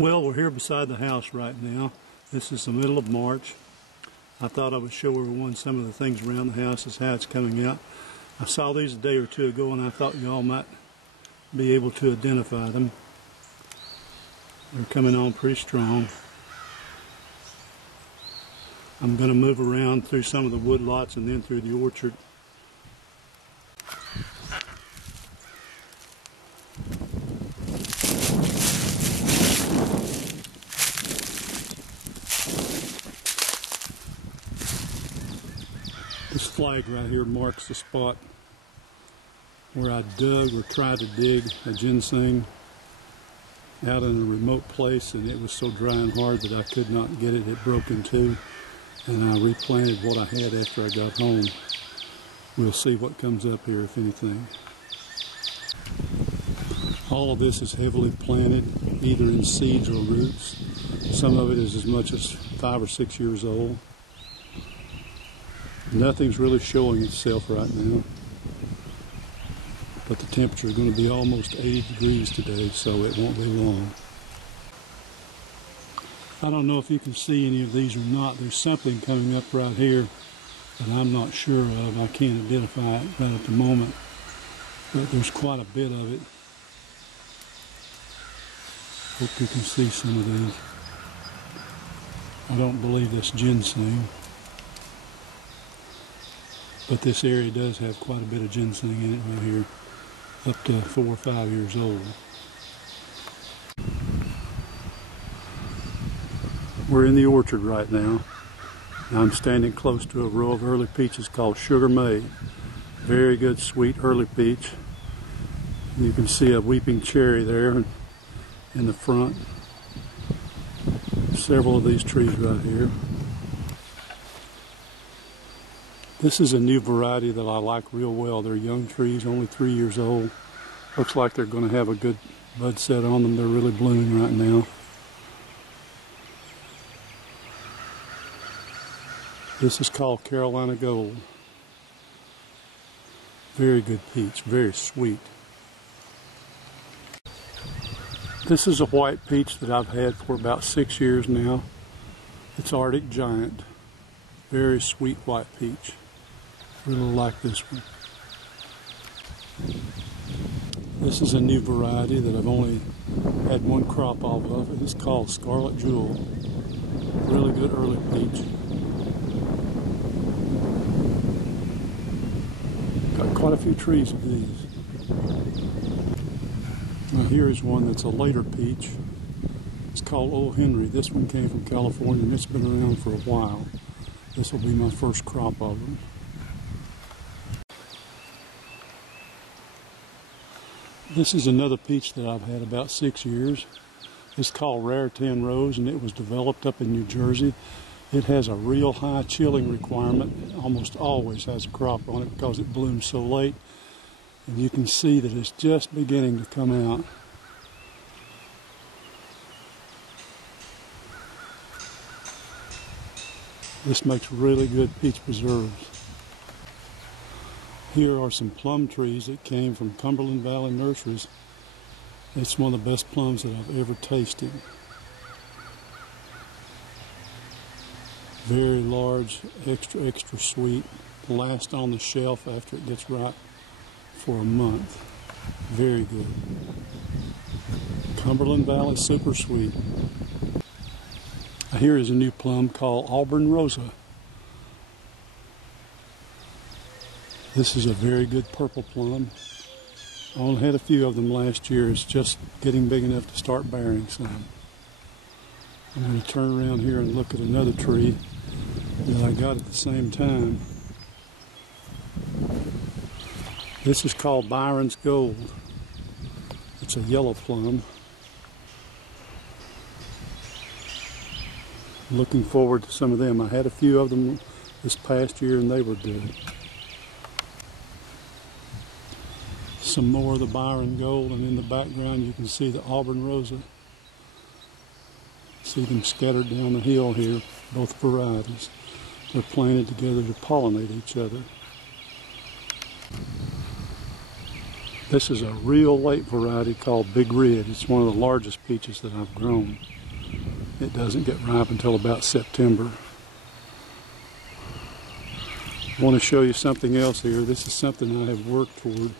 Well, we're here beside the house right now. This is the middle of March. I thought I would show everyone some of the things around the house, as how it's coming out. I saw these a day or two ago and I thought y'all might be able to identify them. They're coming on pretty strong. I'm going to move around through some of the wood lots and then through the orchard. This flag right here marks the spot where I dug or tried to dig a ginseng out in a remote place, and it was so dry and hard that I could not get it. It broke in two, and I replanted what I had after I got home. We'll see what comes up here, if anything. All of this is heavily planted, either in seeds or roots. Some of it is as much as 5 or 6 years old. Nothing's really showing itself right now, but the temperature is going to be almost 80 degrees today, so it won't be long. I don't know if you can see any of these or not. There's something coming up right here that I'm not sure of. I can't identify it right at the moment, but there's quite a bit of it. Hope you can see some of these. I don't believe that's ginseng, but this area does have quite a bit of ginseng in it right here, up to 4 or 5 years old. We're in the orchard right now. I'm standing close to a row of early peaches called Sugar May. Very good sweet early peach. You can see a weeping cherry there in the front. Several of these trees right here. This is a new variety that I like real well. They're young trees, only 3 years old. Looks like they're going to have a good bud set on them. They're really blooming right now. This is called Carolina Gold. Very good peach, very sweet. This is a white peach that I've had for about 6 years now. It's Arctic Giant. Very sweet white peach. Really like this one. This is a new variety that I've only had one crop off of. It's called Scarlet Jewel. Really good early peach. Got quite a few trees of these. Now here is one that's a later peach. It's called Old Henry. This one came from California and it's been around for a while. This will be my first crop of them. This is another peach that I've had about 6 years. It's called Raritan Rose, and it was developed up in New Jersey. It has a real high chilling requirement. It almost always has a crop on it because it blooms so late. And you can see that it's just beginning to come out. This makes really good peach preserves. Here are some plum trees that came from Cumberland Valley Nurseries. It's one of the best plums that I've ever tasted. Very large, extra sweet. Last on the shelf after it gets ripe for a month. Very good. Cumberland Valley Super Sweet. Here is a new plum called Auburn Rosa. This is a very good purple plum. I only had a few of them last year. It's just getting big enough to start bearing some. I'm going to turn around here and look at another tree that I got at the same time. This is called Byron's Gold. It's a yellow plum. Looking forward to some of them. I had a few of them this past year and they were good. Some more of the Byron Gold, and in the background you can see the Auburn Rosa. See them scattered down the hill here, both varieties. They're planted together to pollinate each other. This is a real late variety called Big Red. It's one of the largest peaches that I've grown. It doesn't get ripe until about September. I want to show you something else here. This is something I have worked toward.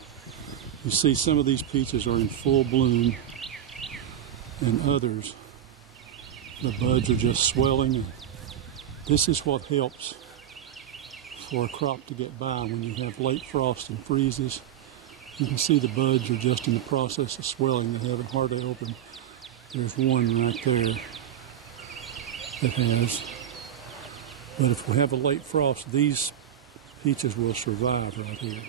You see some of these peaches are in full bloom, and others, the buds are just swelling. This is what helps for a crop to get by when you have late frost and freezes. You can see the buds are just in the process of swelling. They haven't hardly opened. There's one right there that has. But if we have a late frost, these peaches will survive right here.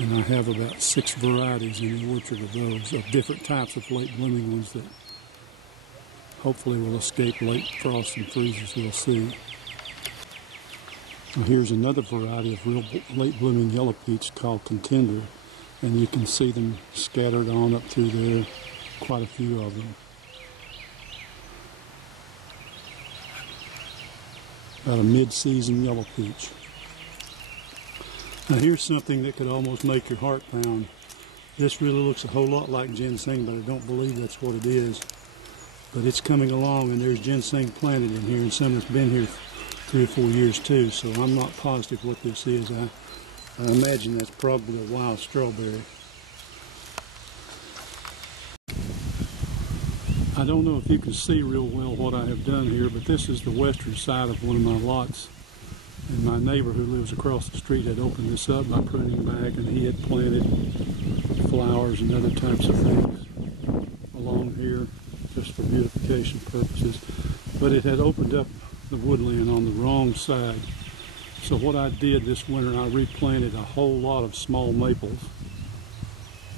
And I have about 6 varieties in the orchard of those, of different types of late blooming ones that hopefully will escape late frost and freezes. We'll see. Now here's another variety of real late blooming yellow peach called Contender, and you can see them scattered on up through there, quite a few of them. About a mid-season yellow peach. Now here's something that could almost make your heart pound. This really looks a whole lot like ginseng, but I don't believe that's what it is. But it's coming along, and there's ginseng planted in here, and some that's been here 3 or 4 years too, so I'm not positive what this is. I imagine that's probably a wild strawberry. I don't know if you can see real well what I have done here, but this is the western side of one of my lots. And my neighbor who lives across the street had opened this up by pruning back, and he had planted flowers and other types of things along here just for beautification purposes. But it had opened up the woodland on the wrong side. So what I did this winter, I replanted a whole lot of small maples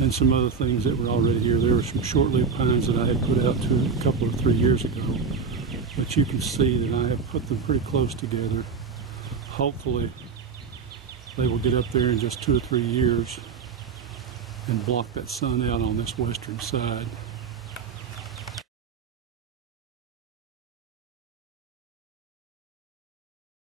and some other things that were already here. There were some short-lived pines that I had put out to a couple or 3 years ago. But you can see that I have put them pretty close together. Hopefully they will get up there in just 2 or 3 years and block that sun out on this western side.